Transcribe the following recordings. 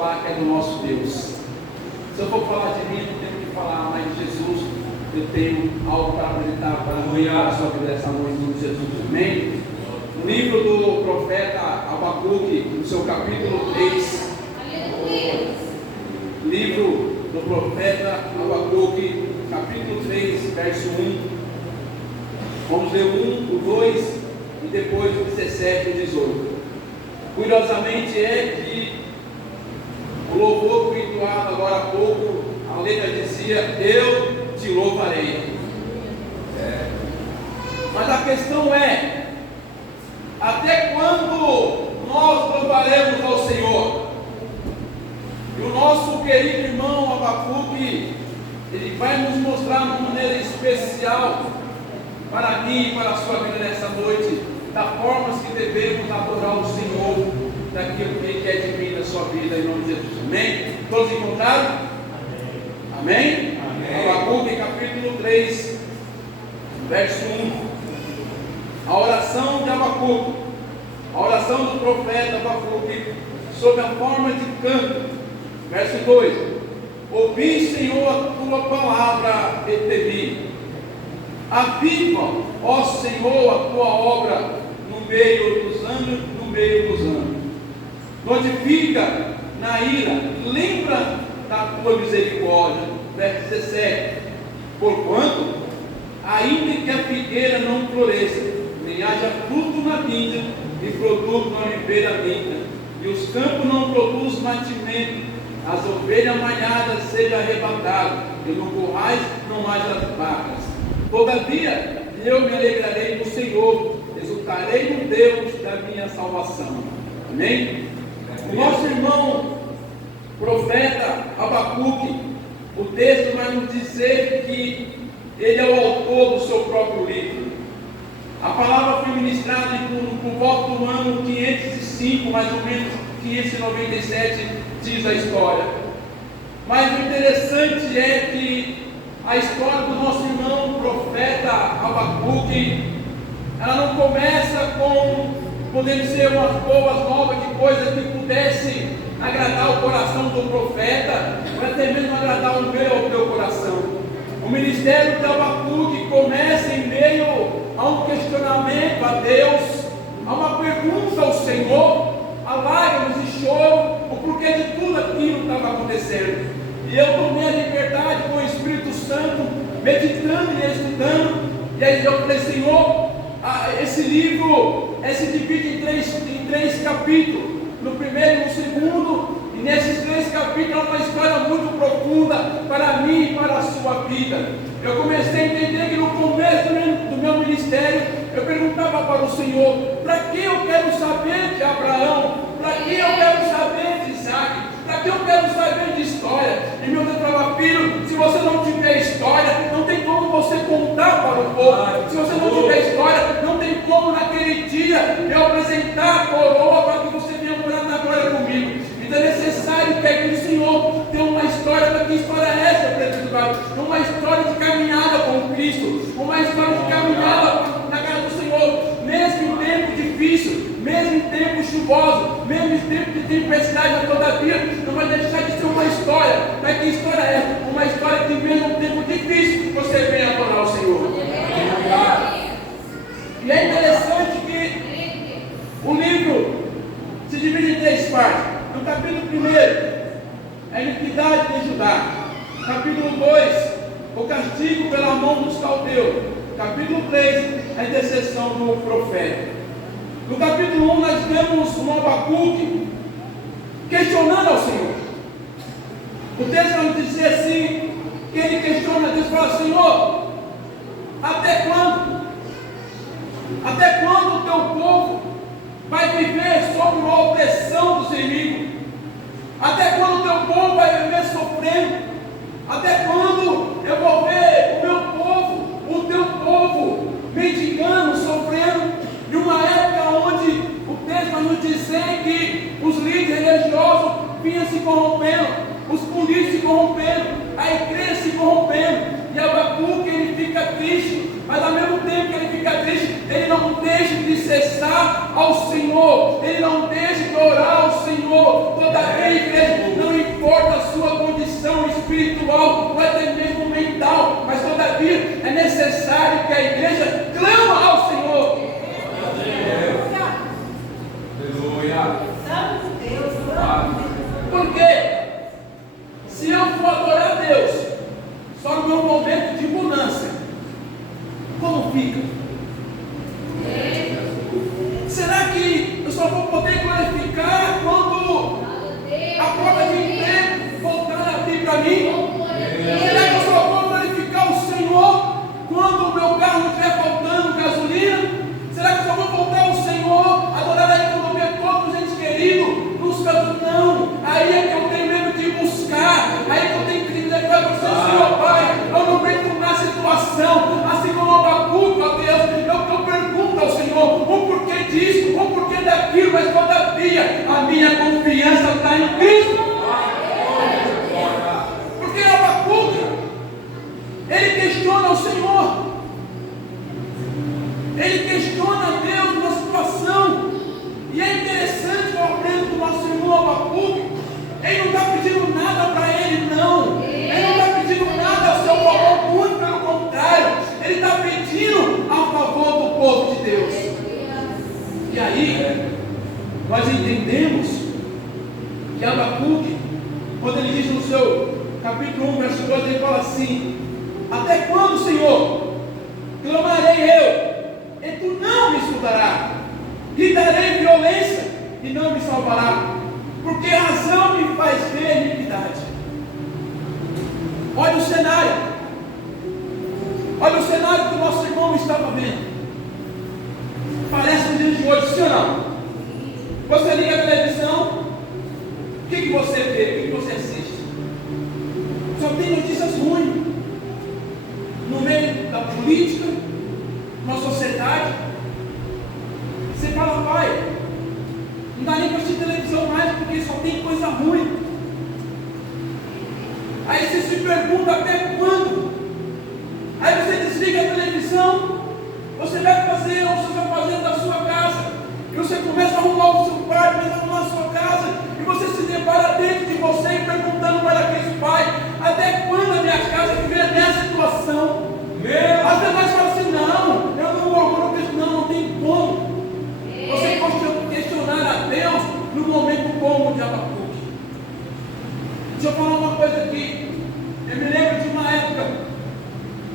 falar que é do nosso Deus. Se eu for falar de mim, eu tenho que falar, mas de Jesus, eu tenho algo para apresentar para apoiar a sua vida essa noite, em nome de Jesus. Amém? No livro do profeta Abacuque, no seu capítulo 3. Livro do profeta Abacuque, capítulo 3, verso 1. Vamos ler o 1, o 2 e depois o 17 e o 18. Curiosamente é que o louvor que foi entoado agora há pouco, a letra dizia: eu te louvarei. Mas a questão é: até quando nós louvaremos ao Senhor? E o nosso querido irmão Abacuque, ele vai nos mostrar de uma maneira especial para mim e para a sua vida nessa noite, da forma que devemos adorar o Senhor, daquilo que Ele quer de mim na sua vida, em nome de Jesus. Amém? Todos encontraram? Amém? Amém. Abacuque capítulo 3, verso 1. A oração de Abacuque, a oração do profeta Abacuque, sob a forma de canto. Verso 2: ouvi, Senhor, a tua palavra e temi. Aviva, ó Senhor, a tua obra no meio dos anos. Notifica na ira, lembra da tua misericórdia. Verso 17: porquanto, ainda que a figueira não floresça, nem haja fruto na vinha, e produto na oliveira vinha, e os campos não produzem mantimento, as ovelhas malhadas sejam arrebatadas, e no currais não haja vacas. Todavia, eu me alegrarei no Senhor, exultarei no Deus da minha salvação. Amém? O nosso irmão, profeta Abacuque, o texto vai nos dizer que ele é o autor do seu próprio livro. A palavra foi ministrada por volta do ano 505, mais ou menos 597, diz a história. Mas o interessante é que a história do nosso irmão profeta Abacuque, ela não começa com, podendo ser umas boas novas de coisas que pudesse agradar o coração do profeta, ou até mesmo agradar o meu ou o teu coração. O ministério de Abacuque começa em meio a um questionamento a Deus, a uma pergunta ao Senhor, a lágrimas e choro, o porquê de tudo aquilo estava acontecendo. E eu tomei a liberdade com o Espírito Santo, meditando e estudando, e aí eu falei: Senhor, esse livro se divide em três capítulos, no primeiro e no segundo, e nesses 3 capítulos é uma história muito profunda para mim e para a sua vida. Eu comecei a entender que no começo do meu ministério, eu perguntava para o Senhor: para que eu quero saber de Abraão? Para que eu quero saber de Isaac? Para que eu quero saber de história? E meu Deus falava: filho, se você não tiver história, não tem como você contar para o povo. Se você não tiver história, não tem como naquele dia eu apresentar a coroa para que você venha morar na glória comigo. Então é necessário que aquele Senhor tenha uma história. Para que história é essa, preto? Uma história de caminhada com Cristo, uma história de caminhada na casa do Senhor, mesmo em tempo difícil, mesmo em tempo chuvoso, mesmo em tempo de tempestade, todavia não vai deixar de ser uma história. Mas que história é? Uma história que mesmo em tempo difícil você vem adorar o Senhor. E é interessante que o livro se divide em 3 partes. No capítulo 1, a iniquidade de Judá. Capítulo 2, o castigo pela mão dos caldeus. Capítulo 3, a intercessão do profeta. No capítulo 1, nós vemos um Abacuque questionando ao Senhor. O texto vai nos dizer assim, que ele questiona Deus e fala: Senhor, até quando? Até quando o teu povo vai viver sob a opressão dos inimigos? Até quando o teu povo vai viver sofrendo? Até quando eu vou ver o meu povo, o teu povo, mendigando, sofrendo, em uma época onde o texto vai nos dizer que os líderes religiosos vinham se corrompendo, os políticos se corrompendo, a igreja se corrompendo, e Abacuque ele fica triste, mas ao mesmo tempo que ele fica triste, ele não deixa de cessar ao Senhor, ele não deixa de orar ao Senhor. Toda vez, igreja, a igreja clama ao Senhor. Porque se eu for adorar a Deus só no meu momento de bonança, como fica? Será que eu só vou poder glorificar quando a porta de emprego voltar a abrir para mim? Será que eu só vou glorificar o Senhor quando o meu carro não estiver faltando gasolina? Será que eu só vou voltar ao Senhor, adorar a economia todos os entes queridos, nos casos? Não, aí é que eu tenho mesmo de buscar, aí é que eu tenho que dizer para você, Senhor Pai, eu não entro na situação, assim como o Abacuque, ó Deus, eu pergunto ao Senhor, o porquê disso, o porquê daquilo, mas todavia, a minha confiança está em Cristo. Porque Abacuque, ele questiona o Senhor, ele questiona Deus numa situação, e é interessante que eu aprendo do nosso irmão Abacuque, ele não está pedindo nada para ele, não, ele não está pedindo nada ao seu favor, muito pelo contrário, ele está pedindo ao favor do povo de Deus. E aí, nós entendemos que Abacuque, quando ele diz no seu capítulo 1, verso 2, ele fala assim: até quando, Senhor, clamarei eu, e tu não me escutarás? Gritarei violência, e não me salvará, porque a razão me faz ver iniquidade. Olha o cenário, olha o cenário que o nosso irmão estava vendo. Parece no dia de hoje, sim ou não? Você liga a televisão, o que você vê, o que você assiste? Só tem notícias ruins, no meio da política, na sociedade. Você fala, pai, não dá nem para assistir televisão mais, porque só tem coisa ruim. Aí você se pergunta, até quando? Aí você desliga a televisão, você vai fazer o que você vai fazer da sua casa, e você começa a arrumar o seu quarto, começa a arrumar a sua casa, e você se depara dentro de você e perguntando para aquele pai, até quando a minha casa viver nessa situação? Às vezes nós falamos assim, não, eu não vou, não tem como. Você questionar a Deus no momento como de Abacuque. Deixa eu falar uma coisa aqui. Eu me lembro de uma época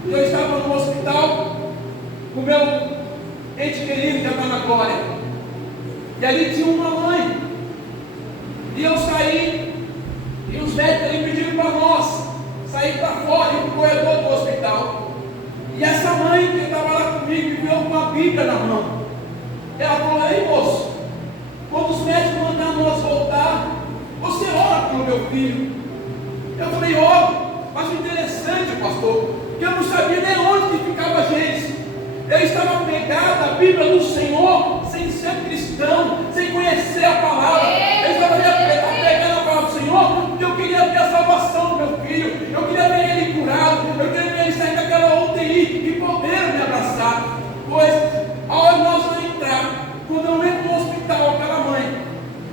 que eu estava no hospital com meu ente querido que estava na glória. E ali tinha uma mãe. E eu saí, e os médicos ali pediram para nós sair para fora e para o corredor do hospital. E essa mãe que estava lá comigo me viu com a Bíblia na mão. Ela falou, ei moço, quando os médicos mandaram nós voltar, você ora pelo meu filho? Eu falei, oro, mas o interessante, pastor, que eu não sabia nem onde que ficava a gente. Eu estava pegado à Bíblia do Senhor, sem ser cristão, sem conhecer a palavra. Eu estava pegando a palavra do Senhor, porque eu queria ver a salvação do meu filho, eu queria ver ele curado, eu queria ver ele sair daquela UTI e poder me abraçar. Pois, a hora nós vamos entrar, quando eu entro no hospital, aquela mãe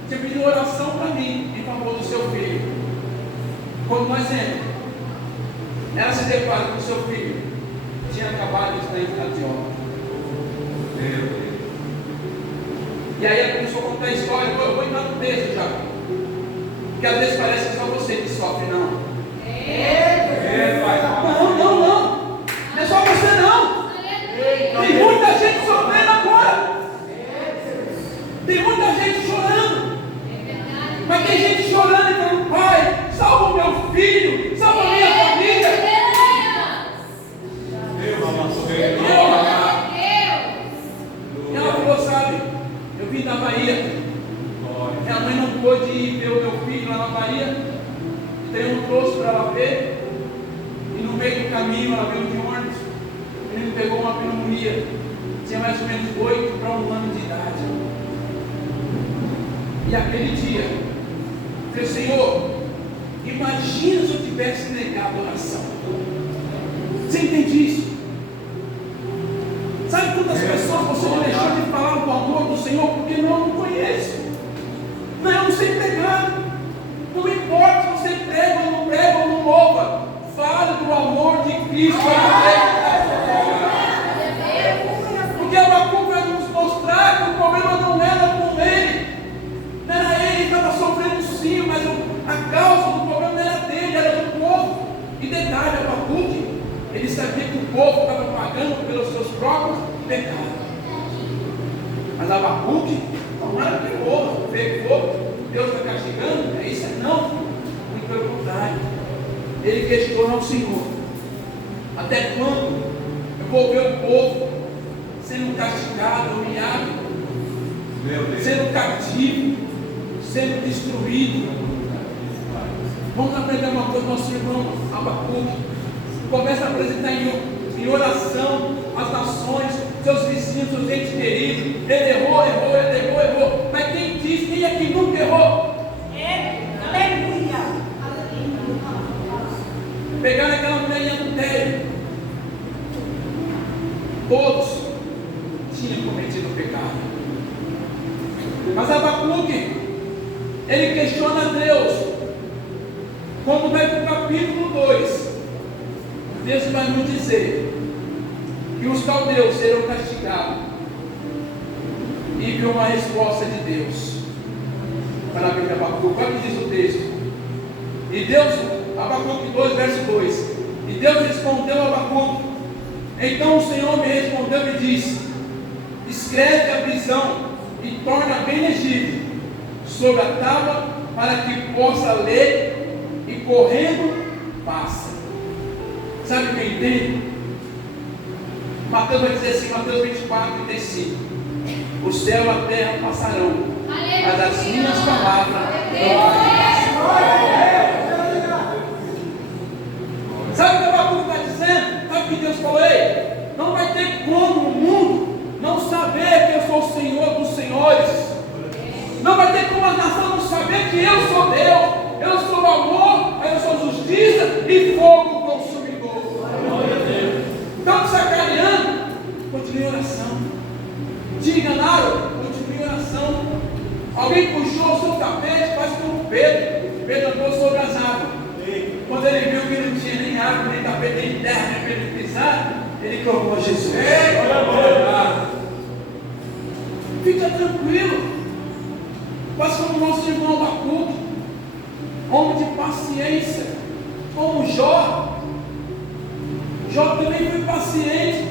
tinha pedido oração para mim em favor do seu filho. Quando nós entramos, ela se depara com o seu filho, tinha acabado de estar em estado de obra. E aí ela começou a contar a história. Eu vou entrar no texto já, porque às vezes parece que só você que sofre, não. Não é só você não. Tem muita gente sofrendo agora. Tem muita gente chorando. Mas tem gente chorando e falando, pai, salva o meu filho, salva a minha família. E ela falou, sabe, eu vim da Bahia. Minha mãe não pôde ir ver o meu filho lá na Bahia. Então eu trouxe para ela ver. E no meio do caminho ela veio de ônibus. O menino pegou uma pneumonia. Tinha mais ou menos 8 para 1 ano de idade. E aquele dia, eu falei, Senhor, imagina se eu tivesse negado a oração. Você entende isso? Sabe quantas pessoas você não deixou de falar do amor do Senhor porque não conhece? Não, eu não sei pregar. Não importa se você prega ou não prega ou não louva. Fale do amor de Cristo. pecado. Mas Abacuque, tomara que morra, pecou, Deus está castigando, é isso? Não, muito pelo contrário. Ele questiona ao Senhor: até quando eu vou ver o povo sendo castigado, humilhado, sendo cativo, sendo destruído? Vamos aprender uma coisa, nosso irmão Abacuque começa a apresentar em oração as nações, seus vizinhos, seus entes queridos. Ele errou. Mas quem diz? Quem é que nunca errou? Aleluia. Pegaram aquela mulher em adultério. Todos tinham cometido pecado. Mas Abacuque, ele questiona a Deus. Quando vai para o capítulo 2, Deus vai nos dizer que os caldeus serão castigados. E viu uma resposta de Deus para a Bíblia de Abacuque. Olha o que diz o texto. E Deus, Abacuque 2, verso 2. E Deus respondeu a Abacuque. Então o Senhor me respondeu e disse: escreve a visão e torna bem legível sobre a tábua, para que possa ler e correndo passa. Sabe o que eu entendo? Mateus vai dizer assim, Mateus 24, 35. O céu e a terra passarão, mas as minhas palavras não passarão. Sabe o que o Abacuque está dizendo? Sabe o que Deus falou? Ei, não vai ter como o mundo não saber que eu sou o Senhor dos senhores. Não vai ter como a nação não saber que eu sou Deus. Eu sou amor, eu sou justiça e fogo consumidor. Estão te sacaneando? Continue em oração. Te enganaram? Continue em oração. Alguém puxou o seu tapete, faz como Pedro. Pedro andou sobre as águas. Quando ele viu que não tinha nem água, nem tapete, nem terra, nem para ele pisar, ele clamou a Jesus. Fica tranquilo. Faça como o nosso irmão Abacuque, homem de paciência, como Jó. Jó também foi paciente.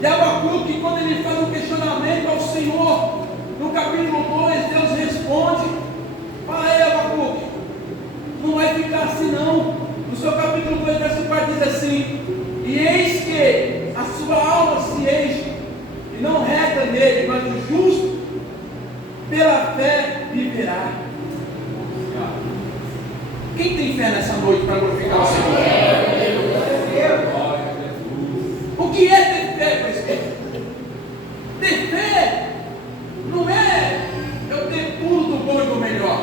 E Abacuque, quando ele faz um questionamento ao Senhor, no capítulo 2, Deus responde: fala aí, Abacuque, não vai ficar assim não. No seu capítulo 2, verso 4 diz assim: e eis que a sua alma se enche, e não reta nele, mas o justo pela fé viverá. Quem tem fé nessa noite para glorificar o Senhor? O que é ter fé, presbítero? Ter fé não é eu ter tudo do bom e do melhor.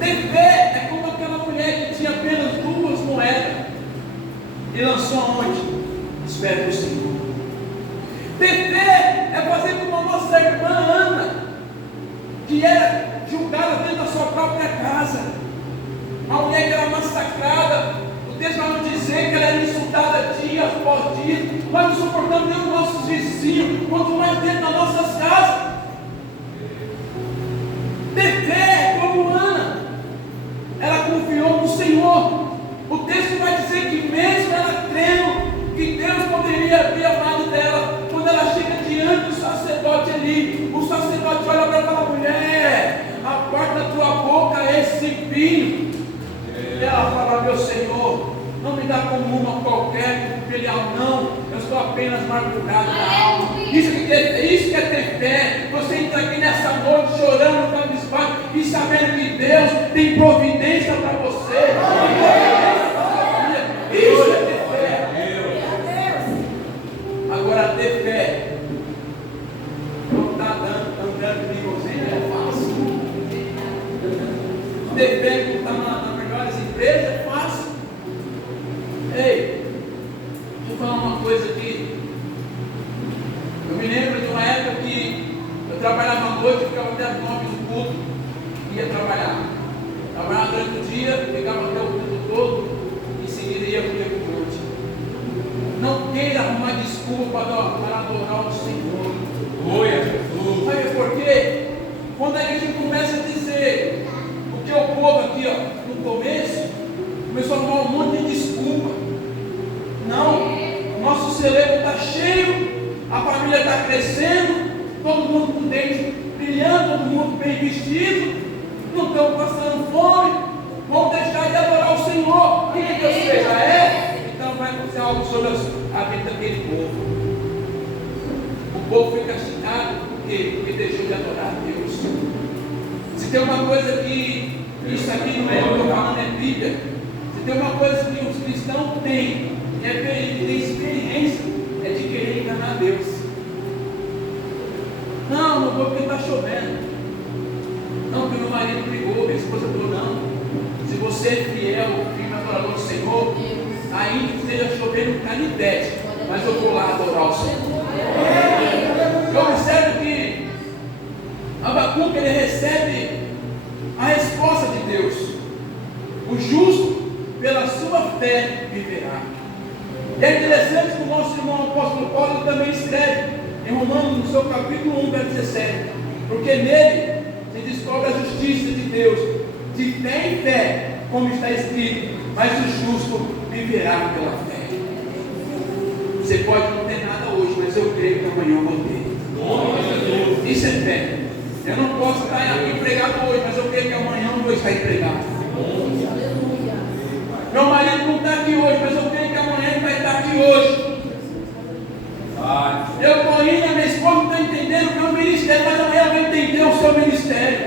Ter fé é como aquela mulher que tinha apenas 2 moedas e lançou aonde? Espera do Senhor. Ter fé é fazer como a nossa irmã Ana, que era julgada dentro da sua própria casa. Uma mulher que era massacrada. O texto vai nos dizer que ela era insultada dia após dia. Nós não suportamos nem os nossos vizinhos, quanto mais dentro das nossas casas. Ter fé é como Ana. Ela confiou no Senhor. O texto vai dizer que mesmo ela crendo que Deus poderia abrir a mão dela, quando ela chega diante do sacerdote ali, o sacerdote olha para aquela mulher: a porta da tua boca é esse vinho. E ela fala: meu Senhor, não me dá como uma qualquer imperial, não, eu estou apenas mergulhado na alma. Isso que é ter fé. Você entra aqui nessa noite chorando no cabisbaixo e sabendo que Deus tem providência para você. Isso é ter fé. Agora, ter fé não está andando de você, é fácil. Ter fé que está nas melhores empresas é fácil. Ei, deixa eu falar uma coisa aqui. Eu me lembro de uma época que eu trabalhava à noite, ficava até as 9 do culto, ia trabalhar. Trabalhava durante o dia, pegava até o culto todo, e em seguida ia para o noite. Não queira arrumar desculpa para adorar o Senhor. Sabe por quê? Quando a igreja começa a dizer, porque o povo aqui, no começo, começou a arrumar um monte de desculpa. Não, o nosso celeiro está crescendo, todo mundo com dente brilhando, todo mundo bem vestido, não estão passando fome, vão deixar de adorar o Senhor. Quem é que ou seja é? Então vai acontecer algo sobre a vida daquele povo. O povo fica castigado porque deixou de adorar a Deus. Se tem uma coisa que isso aqui não é o que eu estou falando, é Bíblia. Se tem uma coisa que os cristãos têm, que tem experiência, é de querer enganar Deus. Não vou porque está chovendo. Não, porque meu marido brigou, minha esposa falou, não. Se você é fiel, firme adorador do Senhor, ainda que esteja chovendo canivete, mas eu vou lá adorar o Senhor. Eu observo que Abacuque, ele recebe a resposta de Deus. O justo, pela sua fé, viverá. E é interessante que o nosso irmão apóstolo Paulo também escreve em Romanos, no seu capítulo 1, verso 17, porque nele se descobre a justiça de Deus, de fé em fé, como está escrito, mas o justo viverá pela fé. Você pode não ter nada hoje, mas eu creio que amanhã eu vou ter. Isso é fé. Eu não posso estar aqui empregado hoje, mas eu creio que amanhã eu vou estar empregado. Meu marido não está aqui hoje, mas eu creio que amanhã ele vai estar aqui hoje. Eu estou indo, a minha esposa não está entendendo o meu ministério, mas amanhã vai entender o seu ministério.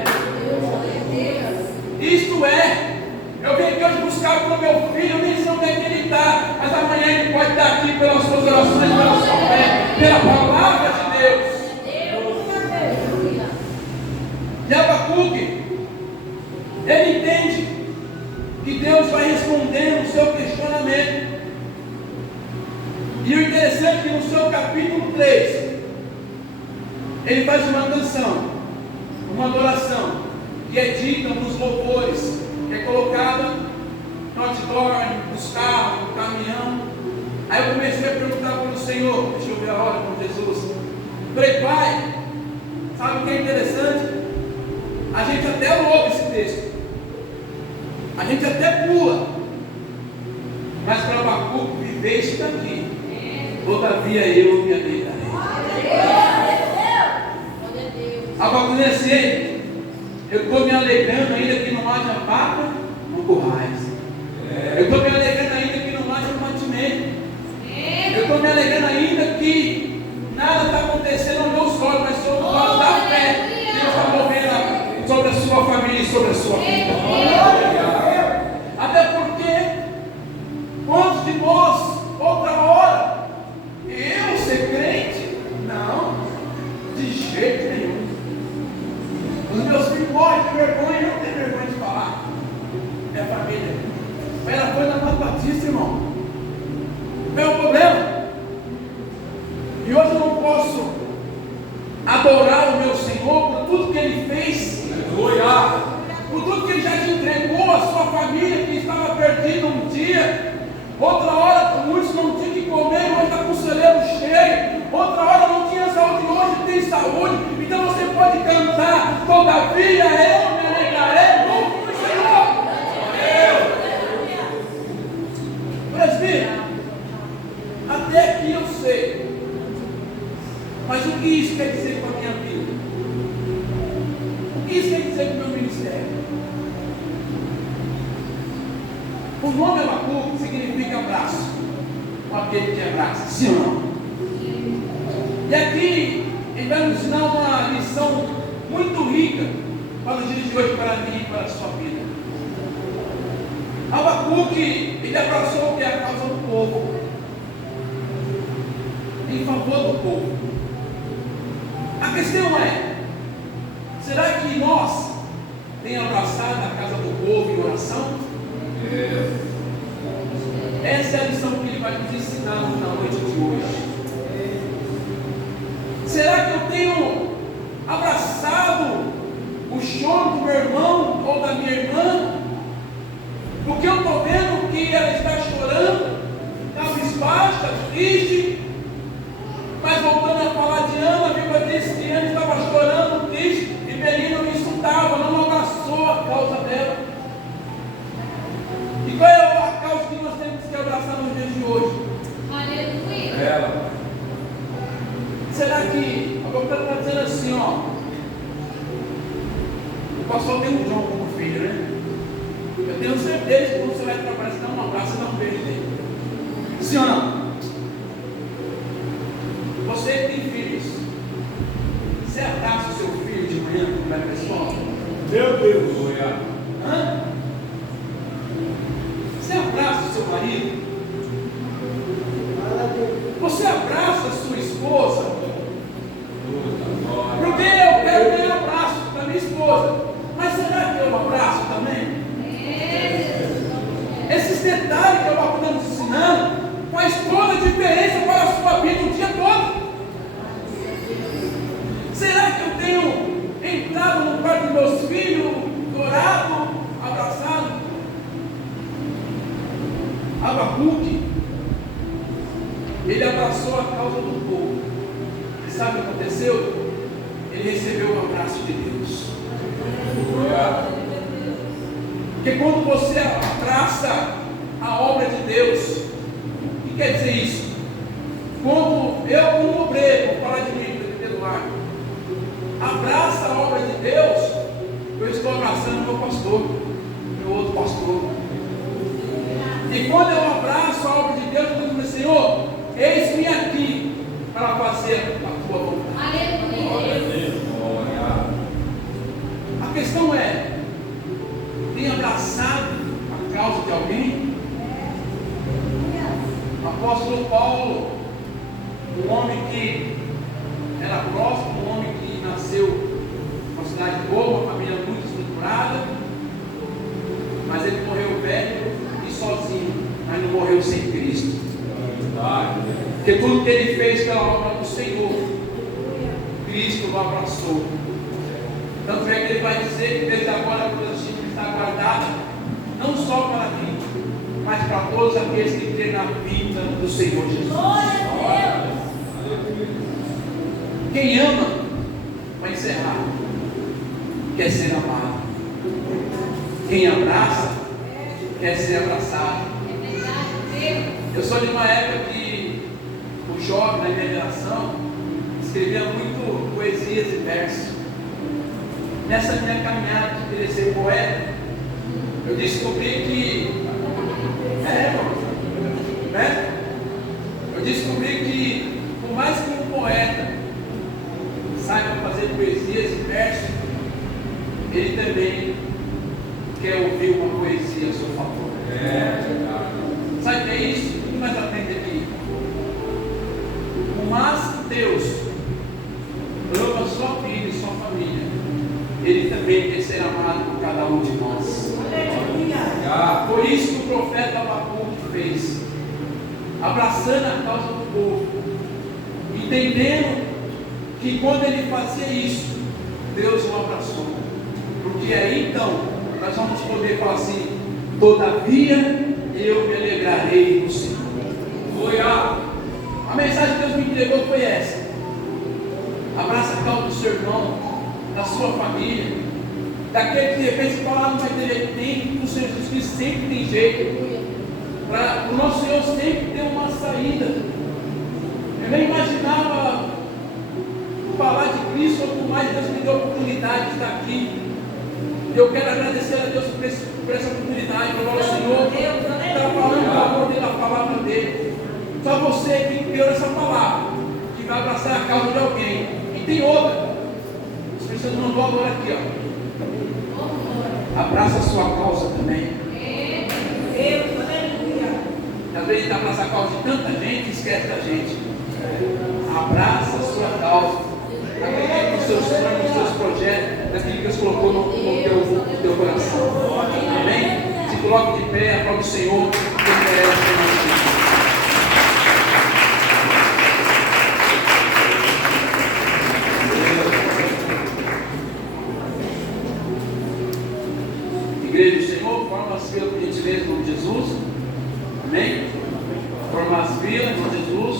Isto é, eu vim aqui hoje buscar para o meu filho, eu nem sei onde é que ele está, mas amanhã ele pode estar aqui pelas suas orações, pela sua fé, pela palavra de Deus. E Abacuque, ele entende que Deus vai responder no seu questionamento. E o interessante é que no seu capítulo 3, ele faz uma canção, uma adoração, que é dita nos louvores, que é colocada no outdoor, nos carros, no caminhão. Aí eu comecei a perguntar para o Senhor, deixa eu ver a hora com Jesus. Falei, Pai, sabe o que é interessante? A gente até louva esse texto, a gente até pula, mas para Abacuque viver isso daqui, todavia eu me alegrar. Abacuque diz assim, eu estou me alegrando ainda que não haja vaca no currais. Eu estou me alegrando ainda que não haja mantimento. Eu estou me alegrando ainda que nada está acontecendo ao meu sol, mas sobre o vaso da fé, Deus está movendo sobre a sua família e sobre a sua vida. Até porque, quantos de nós, outra hora, eu ser crente? Não, de jeito nenhum. Os meus filhos morrem de vergonha, eu não tenho vergonha de falar. Minha família. Ela foi na Mata Batista, irmão. Não é o problema. E hoje eu não posso adorar o meu Senhor por tudo que Ele fez. Por tudo que Ele já te entregou, a sua família que estava perdida um dia. Outra hora, muitos não tinham que comer, hoje está com o celeiro cheio. Outra hora não tinha saúde, hoje tem saúde. Então você pode cantar, todavia eu me alegrarei no Senhor. Presbítero, até aqui eu sei. Mas o que isso quer dizer com a minha vida? O que isso quer dizer com o meu ministério? O nome Abacuque significa abraço, ou aquele que abraça, sim ou não? E aqui ele vai nos ensinar uma lição muito rica para os dias de hoje, para mim e para a sua vida. Abacuque, ele abraçou o que é a causa do povo, em favor do povo. A questão é, será que nós temos abraçado a casa do povo em oração? Essa é a lição que ele vai nos ensinar na noite de hoje. Será que eu tenho abraçado o choro do meu irmão ou da minha irmã? Porque eu estou vendo que ela está chorando, cabisbaixa, triste. Mas voltando a falar de Ana, a Bíblia diz que Ana estava chorando, triste, e Belina não insultava, não abraçou a causa dela. E qual é a causa que nós temos que abraçar nos dias de hoje? Aleluia. Será que João como filho, né? Eu tenho certeza que quando você vai trabalhar, você dá um abraço, você dá um beijo nele. Sim ou não? Você que tem filhos, você abraça o seu filho de manhã quando vai para a escola? Meu Deus! Hã? Você abraça o seu marido? Você abraça a sua esposa? Porque eu quero ganhar abraço da minha esposa. Mas será que eu abraço também? Esses detalhes que eu vou nos ensinando faz toda a diferença para a sua vida o dia todo. Será que eu tenho entrado no quarto dos meus filhos, orado, abraçado? Abacuque, ele abraçou a causa do povo. E sabe o que aconteceu? Ele recebeu o abraço de Deus. Porque quando você abraça a obra de Deus, o que quer dizer isso? Quando eu, como obreiro, vou falar de mim, Eduardo, abraça a obra de Deus, eu estou abraçando meu pastor, meu outro pastor. E quando eu abraço a obra de Deus, eu estou dizendo, Senhor, eis-me aqui para fazer a tua vontade. A questão é, tem abraçado a causa de alguém? O apóstolo Paulo, um homem que era próximo, um homem que nasceu numa cidade boa, uma família muito estruturada, mas ele morreu velho e sozinho, mas não morreu sem Cristo. Porque tudo que ele fez pela obra do Senhor, Cristo o abraçou. Tanto é que ele vai dizer que desde agora a coisa simples está guardada, não só para mim, mas para todos aqueles que creem na vida do Senhor Jesus. Quem ama, vai encerrar, quer ser amado. Quem abraça, quer ser abraçado. Eu sou de uma época que o jovem na minha geração escrevia muito poesias e versos. Nessa minha caminhada de querer ser poeta, eu descobri que eu descobri que por mais que um poeta saiba fazer poesias e versos, ele também quer ouvir uma poesia a seu favor. Sabe o que é isso? O que nós aprendemos aqui? Mas Deus ama sua vida e sua família, Ele também quer ser amado por cada um de nós. Por isso que o profeta Abacuque fez, abraçando a causa do povo, entendendo que quando ele fazia isso, Deus o abraçou. Porque aí então nós vamos poder falar assim: todavia eu me alegrarei no Senhor. A mensagem que Deus me entregou foi essa: abraça a causa do seu irmão, da sua família, daquele que de repente fala não vai ter tempo, o Senhor Jesus Cristo sempre tem jeito. O nosso Senhor sempre tem uma saída. Eu nem imaginava falar de Cristo, por mais Deus me deu a oportunidade de estar aqui. Eu quero agradecer a Deus por essa oportunidade, por o Senhor está falando o amor dele, a palavra dele. Só você que criou essa palavra, que vai abraçar a causa de alguém. E tem outra. O Espírito Santo mandou agora aqui, ó. Abraça a sua causa também. Às vezes a gente abraça a causa de tanta gente e esquece da gente. Abraça a sua causa. Acredite nos seus sonhos, nos seus projetos, naquilo que Deus colocou no teu coração. Amém? Se coloque de pé, aplaude o Senhor, que Ele merece. Igreja do Senhor, forma as filas por gentileza, em nome de Jesus. Amém? Forma as filas, em nome de Jesus.